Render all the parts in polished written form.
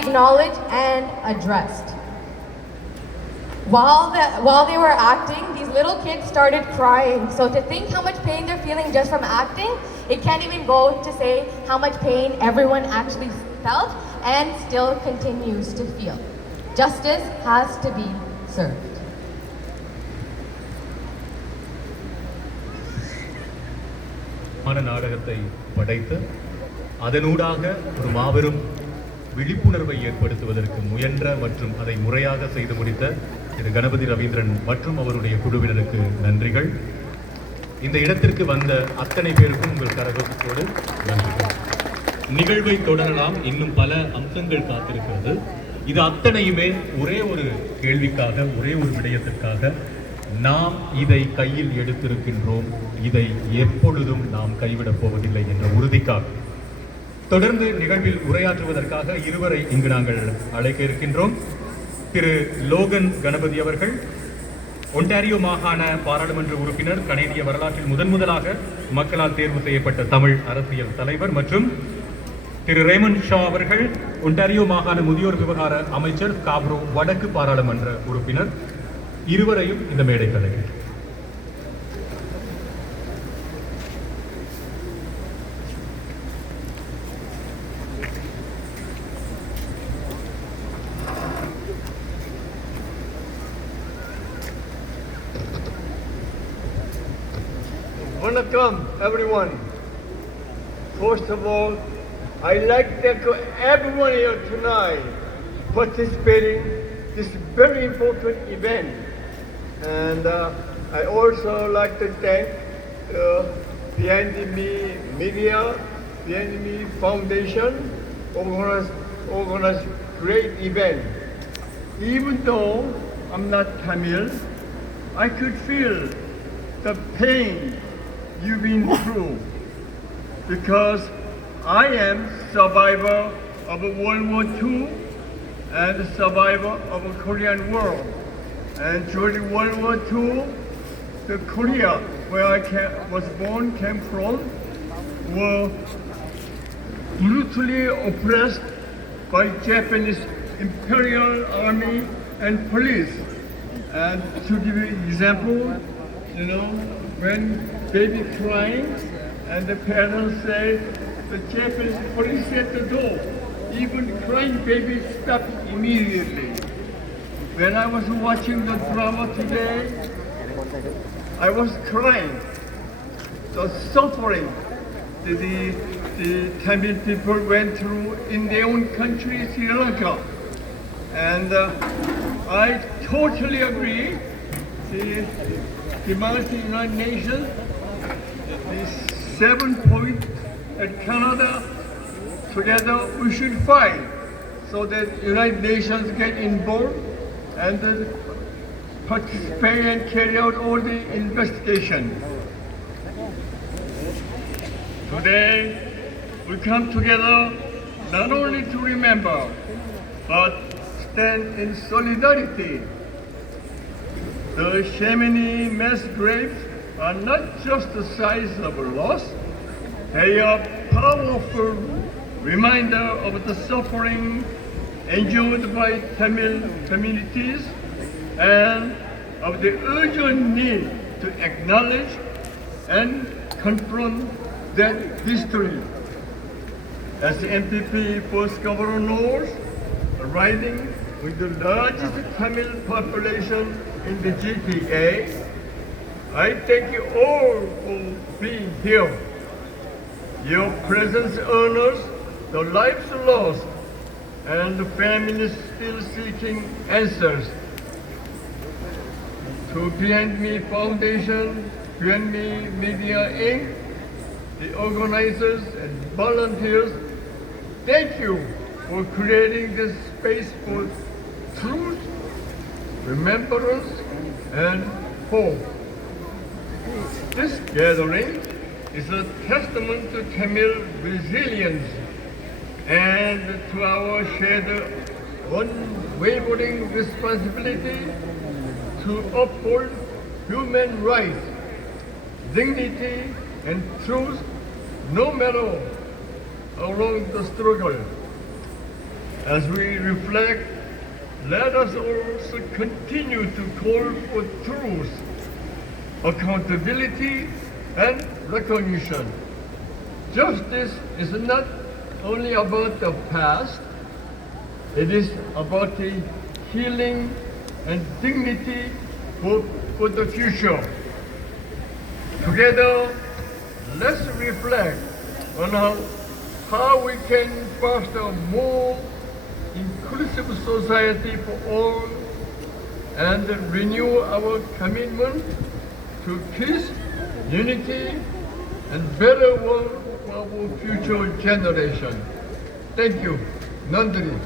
acknowledged and addressed. While they were acting, these little kids started crying. So to think how much pain they're feeling just from acting, it can't even go to say how much pain everyone actually felt and still continues to feel. Justice has to be served. நாடகத்தை படைத்து அதனூடாக ஒரு மாபெரும் விழிப்புணர்வை ஏற்படுத்துவதற்கு முயன்ற மற்றும் அதை முறையாக செய்து முடித்த திரு கணபதி ரவீந்திரன் மற்றும் அவருடைய குழுவினருக்கு நன்றிகள். இந்த இடத்திற்கு வந்த அத்தனை பேருக்கும் உங்கள் கரகோஷத்தோடு நன்றிகள். நிகழ்வை தொடரலாம். இன்னும் பல அம்சங்கள் காத்திருக்கிறது. இது அத்தனையுமே ஒரே ஒரு கேள்விக்காக, ஒரே ஒரு விடயத்திற்காக நாம் இதை கையில் எடுத்திருக்கின்றோம். இதை எப்பொழுதும் நாம் கைவிடப் போவதில்லை என்ற உறுதிக்காக. தொடர்ந்து நிகழ்வில் உரையாற்றுவதற்காக இருவரை இங்கு நாங்கள் அழைக்க இருக்கின்றோம். திரு லோகன் கணபதி அவர்கள், ஒன்டாரியோ மாகாண பாராளுமன்ற உறுப்பினர், கனேடிய வரலாற்றில் முதலாக மக்களால் தேர்வு செய்யப்பட்ட தமிழ் அரசியல் தலைவர், மற்றும் திரு ரேமன் ஷா அவர்கள், ஒன்டாரியோ மாகாண முதியோர் விவகார அமைச்சர், காப்ரோ வடக்கு பாராளுமன்ற உறுப்பினர். இருவரையும் இந்த மேடைக்கு அழைக்கிறேன். Welcome everyone. First of all, I'd like to thank everyone here tonight participating in this very important event. And I also like to thank Behind Me Media, Behind Me Foundation, organized great event. Even though I'm not Tamil, I could feel the pain you've been through, because I am survivor of World War II and a survivor of a Korean War. And during World War II, the Korea where I was born, came from, were brutally oppressed by Japanese Imperial Army and police. And to give you an example, when baby crying and the parents say the Japanese police at the door, even crying baby stopped immediately. When I was watching the drama today, I was crying. The suffering that the Tamil people went through in their own country, Sri Lanka. And I totally agree. The United Nations, the 7 points at Canada, together we should fight so that United Nations get involved and participate and carry out all the investigation. Today we come together not only to remember but stand in solidarity. The Chemmani mass graves are not just the size of a loss, they are powerful reminder of the suffering endured by Tamil communities and of the urgent need to acknowledge and confront that history. As the MPP first governor knows, riding with the largest Tamil population in the GTA, I thank you all for being here. Your presence honors the lives lost and the families still seeking answers. To Behind Me Foundation, Behind Me Media Inc., the organizers and volunteers, thank you for creating this space for truth, remembrance, and hope. This gathering is a testament to Tamil resilience and to our shared unwavering responsibility to uphold human rights, dignity, and truth no matter along the struggle. As we reflect, let us also continue to call for truth, accountability, and recognition. Justice is not only about the past, it is about the healing and dignity for the future. Together, let's reflect on how we can foster a more inclusive society for all and renew our commitment to peace, unity, and better world for our future generation. Thank you. Nandri.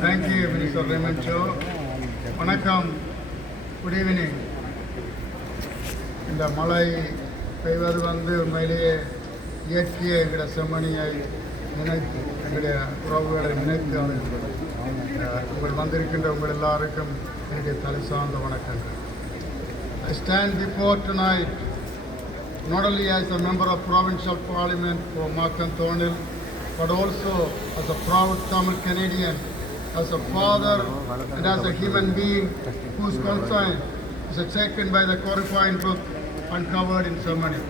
Thank you, Minister Raymond Cho. Vanakkam. Good evening. இந்த மழை பெய்வது உண்மையிலேயே இயற்கையை எங்களுடைய செம்மணியை நினைத்து எங்களுடைய உறவுகளை நினைத்து உங்கள் வந்திருக்கின்ற உங்கள் எல்லாருக்கும் என்னுடைய தலை சார்ந்த வணக்கங்கள். I stand before tonight not only as a member of Provincial Parliament for Markanthonil, but also as a proud Tamil Canadian, as a father and as a human being whose conscience is shaken by the Corifying book uncovered in Chemmani.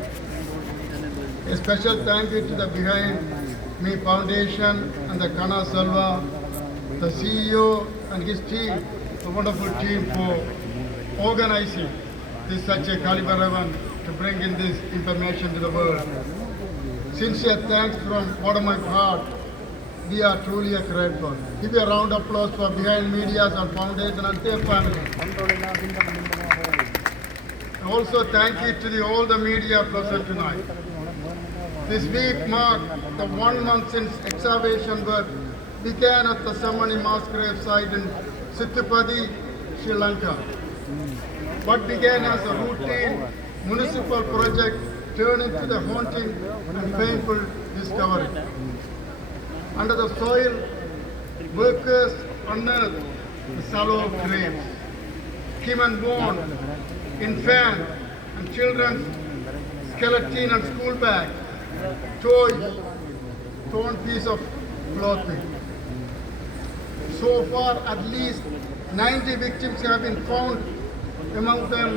A special thank you to the Behind Me Foundation and the Kana Salva, the CEO and his team, a wonderful team for organizing this such a caliber event to bring in this information to the world. Sincere thanks from bottom of my heart. We are truly grateful. Give a round of applause for Behind Medias and Foundation and their family. Also thank you to all the media present tonight. This week marked the 1 month since excavation work began at the Chemmani mass grave site in Sithupati, Sri Lanka. What began as a routine municipal project turned into the haunting and painful discovery. Under the soil, workers unearthed the shallow graves. Human bone, infant and children's skeleton and school bag, toys, torn piece of clothing. So far, at least 90 victims have been found, among them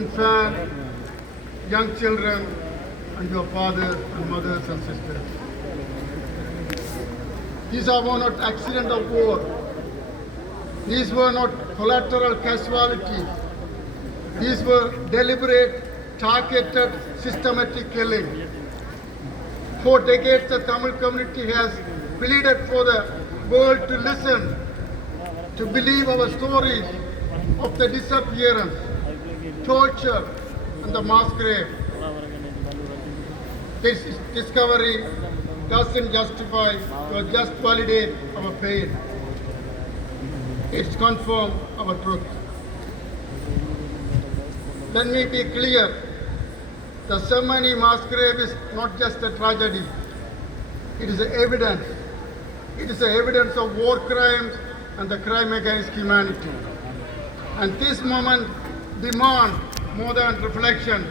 infant, young children, and your fathers and mothers and sisters. These are not accidents of war. These were not collateral casualties. These were deliberate, targeted, systematic killing. For decades, the Tamil community has pleaded for the world to listen, to believe our stories of the disappearance, torture, and the mass grave. This discovery doesn't justify or just validate our pain. It's confirm our truth. Let me be clear. The Chemmani mass grave is not just a tragedy. It is evidence. It is evidence of war crimes and the crime against humanity. And this moment demands more than reflection.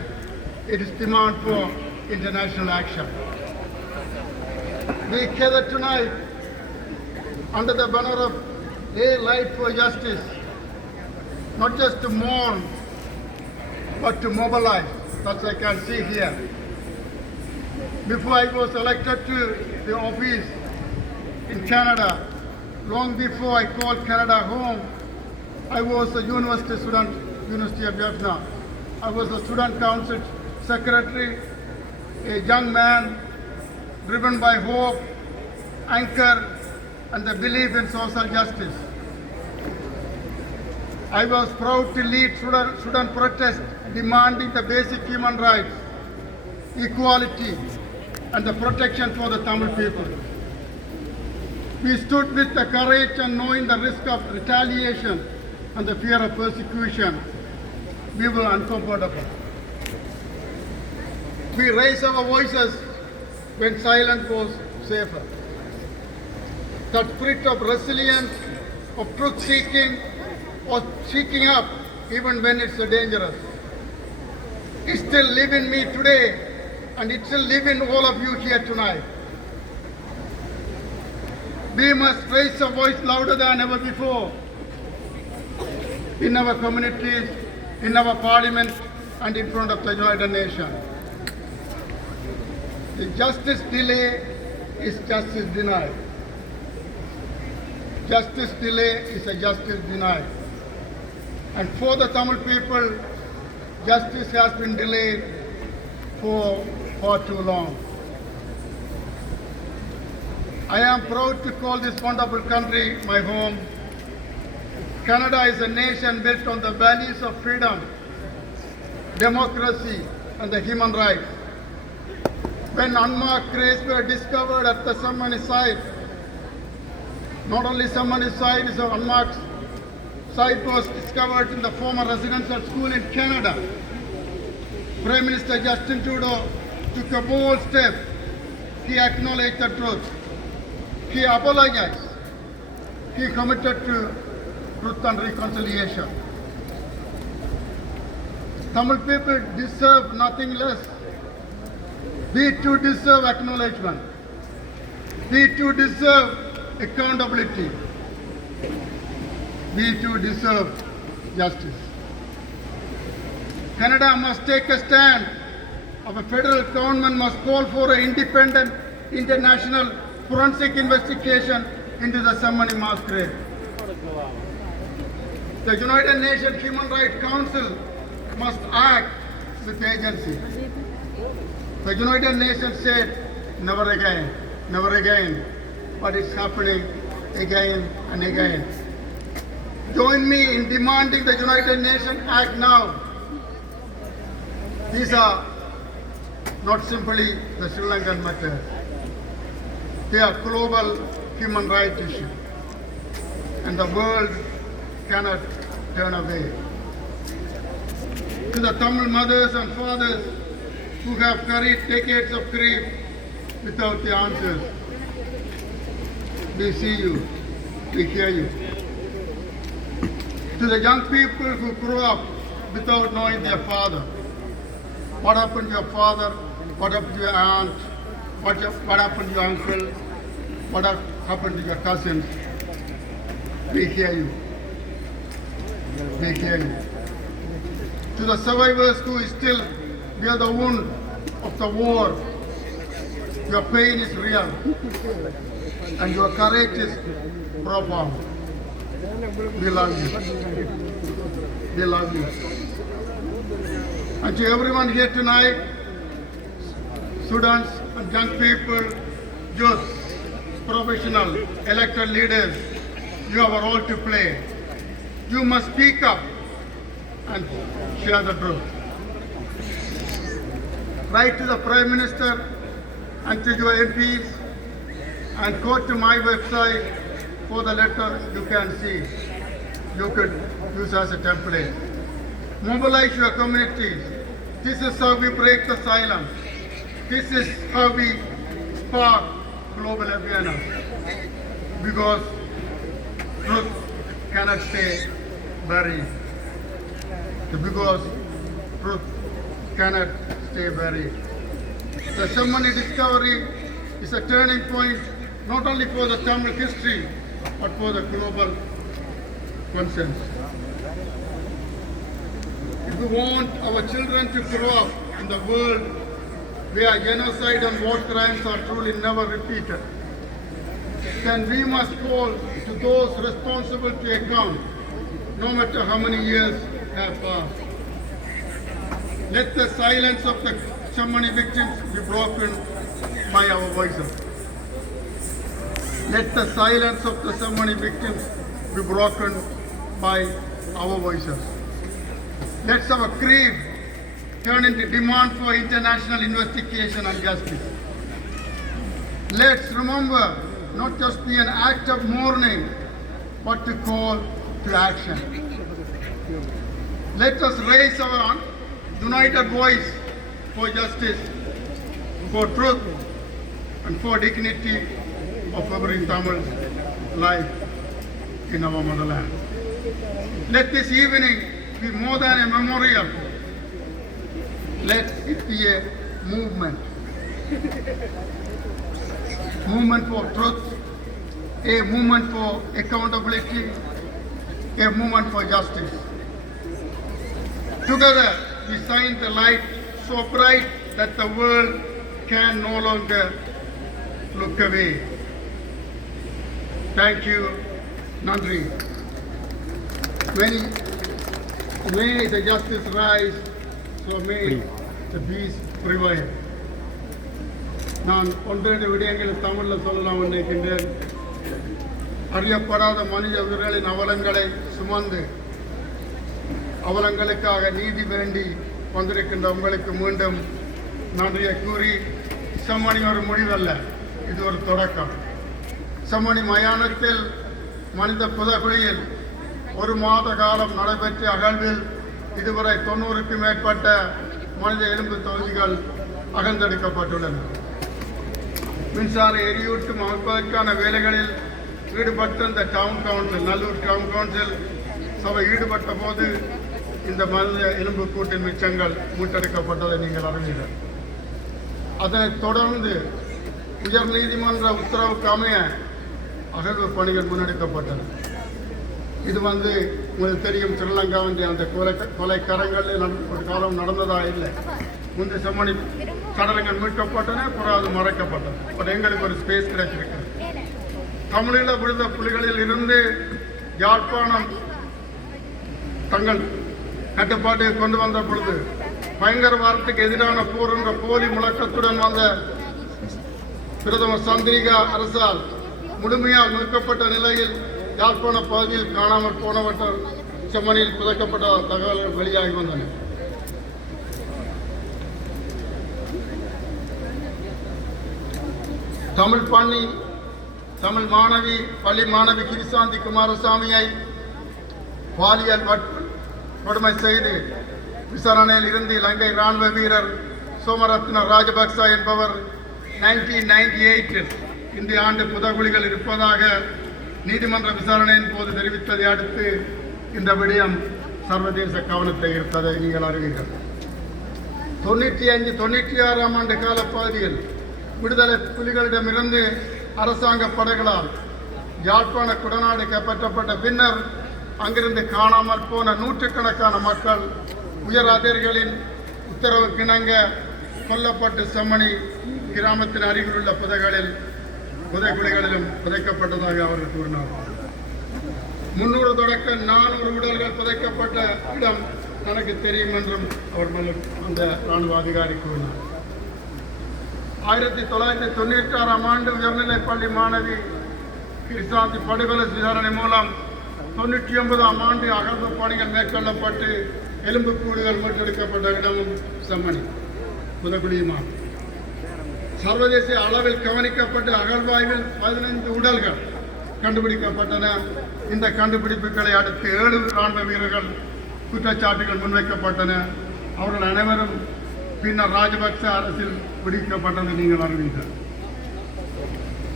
It is demand for international action. We gather tonight under the banner of A Light for Justice, not just to mourn, but to mobilize, as I can see here. Before I was elected to the office in Canada, long before I called Canada home, I was a university student, University of Vietnam. I was a student council secretary, a young man driven by hope, anchor, and the belief in social justice. I was proud to lead student protest demanding the basic human rights, equality, and the protection for the Tamil people. We stood with the courage and knowing the risk of retaliation and the fear of persecution. We were uncomfortable. We raised our voices when silence was safer. That spirit of resilience, of truth seeking, or seeking up even when it's dangerous. It still live in me today, and it still live in all of you here tonight. We must raise our voice louder than ever before in our communities, in our parliament, and in front of the United Nations. The justice delay is justice denied. Justice delay is a justice denied. And for the Tamil people, justice has been delayed for far too long. I am proud to call this wonderful country my home. Canada is a nation built on the values of freedom, democracy, and the human rights. When unmarked graves were discovered at the Chemmani site, not only Chemmani site, is an unmarked site was discovered in the former residential school in Canada. Prime Minister Justin Trudeau took a bold step. He acknowledged the truth. He apologized. He committed to truth and reconciliation. Tamil people deserve nothing less. We too deserve acknowledgement. We too deserve accountability. We too deserve justice. Canada must take a stand. Our federal government must call for an independent international forensic investigation into the Chemmani mass grave. The United Nations Human Rights Council must act with agency. The United Nations said, never again, but it's happening again and again. Join me in demanding the United Nations act now. These are not simply the Sri Lankan matters. They are global human rights issues, and the world cannot turn away. To the Tamil mothers and fathers who have carried decades of grief without the answers, we see you, we hear you. To the young people who grew up without knowing their father, what happened to your father, what happened to your aunt, what happened to your uncle, what happened to your cousins, we hear you. We hear you. To the survivors who still bear the wound of the war, your pain is real and your courage is profound. We love you. We love you. And to everyone here tonight, students and young people, youth, professional, elected leaders, you have a role to play. You must speak up and share the truth. Write to the Prime Minister and to your MPs and go to my website for the letter you can see. You could use as a template. Mobilize your communities. This is how we break the silence. This is how we spark global awareness. Because truth cannot stay buried. Because truth cannot stay buried. The Chemmani discovery is a turning point not only for the Tamil history but for the global consensus. If we want our children to grow up in the world where genocide and war crimes are truly never repeated, then we must call to those responsible to account, no matter how many years have passed. Let the silence of the Chemmani victims be broken by our voices. Let the silence of the Chemmani victims be broken by our voices. Let our grief turn into demand for international investigation and justice. Let's remember not just be an act of mourning, but to call to action. Let us raise our united voice for justice, for truth, and for dignity of every Tamil life in our motherland. Let this evening be more than a memorial. let it be a movement. Movement for truth, a movement for accountability, a movement for justice. Together, we shine the light so bright that the world can no longer look away. Thank you, Nandri. May the justice rise, so may the peace prevail. நான் ஒன்றிரண்டு விடயங்கள் தமிழில் சொல்லலாம் நினைக்கின்றேன். அறியப்படாத மனித உயிர்களின் அவலங்களை சுமந்து அவலங்களுக்காக நீதி வேண்டி வந்திருக்கின்ற உங்களுக்கு மீண்டும் நன்றியை கூறி, செம்மணி ஒரு முடிவல்ல, இது ஒரு தொடக்கம். செம்மணி மயானத்தில் மனித புதகுழியில் ஒரு மாத காலம் நடைபெற்ற அகழ்வில் இதுவரை 90க்கும் மேற்பட்ட மனித எலும்பு தொகுதிகள் அகழ்ந்தெடுக்கப்பட்டுள்ளன. மின்சார எரியூட்டும் அமைப்பதற்கான வேலைகளில் ஈடுபட்ட இந்த town council, Nallur town council சபை ஈடுபட்ட போது இந்த மனித எலும்பு கூட்டின் மிச்சங்கள் மீட்டெடுக்கப்பட்டதை நீங்கள் அறிவீர்கள். அதனைத் தொடர்ந்து உயர் நீதிமன்ற உத்தரவுக்கு அமைய அகழ்வு பணிகள் முன்னெடுக்கப்பட்டன. இது உங்களுக்கு தெரியும், ஸ்ரீலங்காவின் அந்த கொலைக்கரங்கள் ஒரு காலம் நடந்ததா இல்லை. முந்தைய செம்மணி சடலங்கள் மீட்கப்பட்டன, அப்புறம் அது மறைக்கப்பட்டது. பட் எங்களுக்கு ஒரு ஸ்பேஸ் கிடைச்சிருக்கிறது. தமிழீழ விடுதலை புலிகளில் இருந்து யாழ்ப்பாணம் தங்கள் கட்டுப்பாட்டை கொண்டு வந்த பொழுது பயங்கரவாதத்துக்கு எதிரான போர் என்ற போலி முழக்கத்துடன் வந்த பிரதமர் சந்திரிகா அரசால் முழுமையாக நிறுத்தப்பட்ட நிலையில் யாழ்ப்பாண பகுதியில் காணாமல் போனவர்கள் செம்மணியில் புதைக்கப்பட்ட தகவல்கள் வெளியாகி வந்தன. தமிழ் பள்ளி மாணவி கிரிசாந்தி குமாரசாமியை பாலியல் கொடுமை செய்து விசாரணையில் இருந்து இலங்கை ராணுவ வீரர் சோமரத்ன ராஜபக்ச என்பவர் 1998 இந்த ஆண்டு புதகுழிகள் இருப்பதாக நீதிமன்ற விசாரணையின் போது தெரிவித்ததை அடுத்து இந்த விடயம் சர்வதேச கவனத்தை ஈர்த்ததை நீங்கள் அறிவீர்கள். 95-96 ஆண்டு காலப்பகுதியில் விடுதலை புலிகளிடமிருந்து அரசாங்க படைகளால் யாழ்ப்பாண குடநாடு கைப்பற்றப்பட்ட பின்னர் அங்கிருந்து காணாமல் போன நூற்றுக்கணக்கான மக்கள் உயர் அதிகாரிகளின் உத்தரவுக்கிணங்க கொல்லப்பட்டு செம்மணி கிராமத்தின் அருகிலுள்ள புதைகுழிகளிலும் புதைக்கப்பட்டதாக அவர்கள் கூறினார். 300 தொடக்க 400 உடல்கள் புதைக்கப்பட்ட இடம் தனக்கு தெரியும் என்றும் அவர் அந்த ராணுவ அதிகாரி கூறினார். 1996 ஆண்டு உயர்நிலைப் பள்ளி மாணவி கிரிசாந்தி படுகொலை விசாரணை மூலம் 99 ஆண்டு அகழ்வு பணிகள் மேற்கொள்ளப்பட்டு எலும்புக்கூடுகள் மீட்டெடுக்கப்பட்ட இடமும் செம்மணி புதகுழியுமாகும். சர்வதேச அளவில் கவனிக்கப்பட்ட அகழ்வாய்வில் 15 உடல்கள் கண்டுபிடிக்கப்பட்டன. இந்த கண்டுபிடிப்புகளை அடுத்து 7 ராணுவ வீரர்கள் குற்றச்சாட்டுகள் முன்வைக்கப்பட்டன. அவர்கள் அனைவரும் பின்னர் ராஜபக்ச அரசில் பிடிக்கப்பட்டது நீங்கள் அறிவீர்கள்.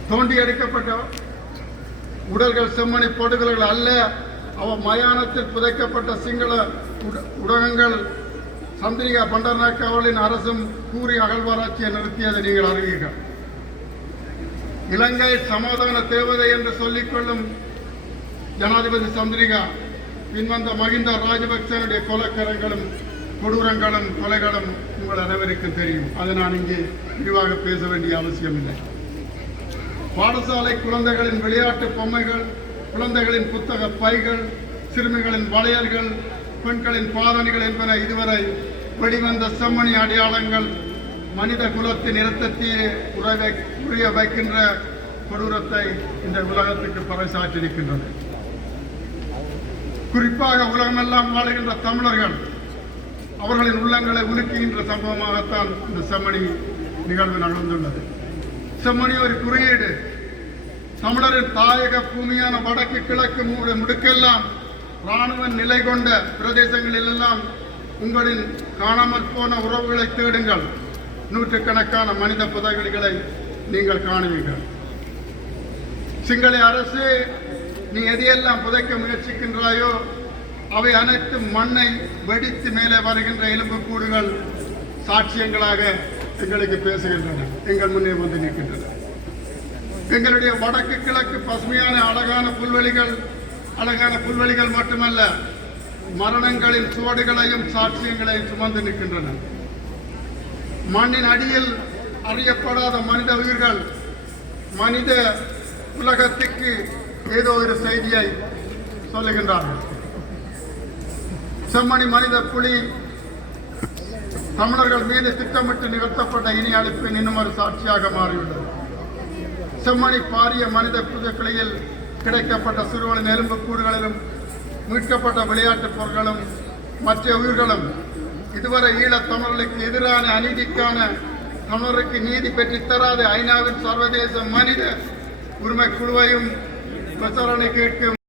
தோண்டி எடுக்கப்பட்ட உடல்கள் செம்மணி படுகொலைகள் அல்ல, அவ மயானத்தில் புதைக்கப்பட்ட சிங்கள உடகங்கள் சந்திரிகா பண்டர்நாயக்க அவர்களின் அரசும் கூறி அகழ்வாராய்ச்சியை நிறுத்தியதை நீங்கள் அறிவீர்கள். இலங்கை சமாதான தேவதை என்று சொல்லிக்கொள்ளும் ஜனாதிபதி சந்திரிகா பின்வந்த மகிந்த ராஜபக்சனுடைய கொலைக்கரங்களும் கொடூரங்களும் கொலைகளும் உங்கள் அனைவருக்கும் தெரியும். அதை நான் இங்கே விரிவாக பேச வேண்டிய அவசியம் இல்லை. பாடசாலை குழந்தைகளின் விளையாட்டு பொம்மைகள், குழந்தைகளின் புத்தக பைகள், சிறுமிகளின் வளையல்கள், பெண்களின் பாதணிகள் என்பன இதுவரை வெளிவந்த செம்மணி அடையாளங்கள் மனித குலத்தின் இரத்தத்தையே உரிய வைக்கின்ற கொடூரத்தை இந்த உலகத்துக்கு பறைசாற்றிருக்கின்றது. குறிப்பாக உலகமெல்லாம் வாழுகின்ற தமிழர்கள் அவர்களின் உள்ளங்களை உலுக்குகின்ற சம்பவமாகத்தான் இந்த செம்மணி நிகழ்வு நடந்துள்ளது. செம்மணி ஒரு குறியீடு. தமிழரின் தாயக பூமியான வடக்கு கிழக்கு முடுக்கெல்லாம் இராணுவ நிலை கொண்ட பிரதேசங்களிலெல்லாம் உங்களின் காணாமல் போன உறவுகளை தேடுங்கள். நூற்றுக்கணக்கான மனித புதைகுழிகளை நீங்கள் காணுவீர்கள். சிங்கள அரசு நீ எதையெல்லாம் புதைக்க முயற்சிக்கின்றாயோ அவை அனைத்து மண்ணை வெடித்து மேலே வருகின்ற எலும்புக்கூடுகள் சாட்சியங்களாக எங்களுக்கு பேசுகின்றன, எங்கள் முன்னே வந்து நிற்கின்றன. எங்களுடைய வடக்கு கிழக்கு பசுமையான அழகான புல்வெளிகள் மட்டுமல்ல, மரணங்களின் சுவடுகளையும் சாட்சியங்களையும் சுமந்து நிற்கின்றன. மண்ணின் அடியில் அறியப்படாத மனித உயிர்கள் மனித உலகத்துக்கு ஏதோ ஒரு செய்தியை சொல்லுகின்றார்கள். செம்மணி மனித புலி தமிழர்கள் மீது திட்டமிட்டு நிகழ்த்தப்பட்ட இனி அழிப்பின் இன்னும் ஒரு சாட்சியாக மாறியுள்ளது. செம்மணி பாரிய மனித புதைக்குழியில் கிடைக்கப்பட்ட சிறுவனின் எலும்புக்கூடுகளிலும் மீட்கப்பட்ட விளையாட்டுப் பொருட்களும் மற்ற உயிர்களும் இதுவரை ஈழத் தமிழர்களுக்கு எதிரான அநீதிக்கான தமிழருக்கு நீதி பெற்றுத்தராத ஐநாவின் சர்வதேச மனித உரிமை குழுவையும் விசாரணை கேட்கும்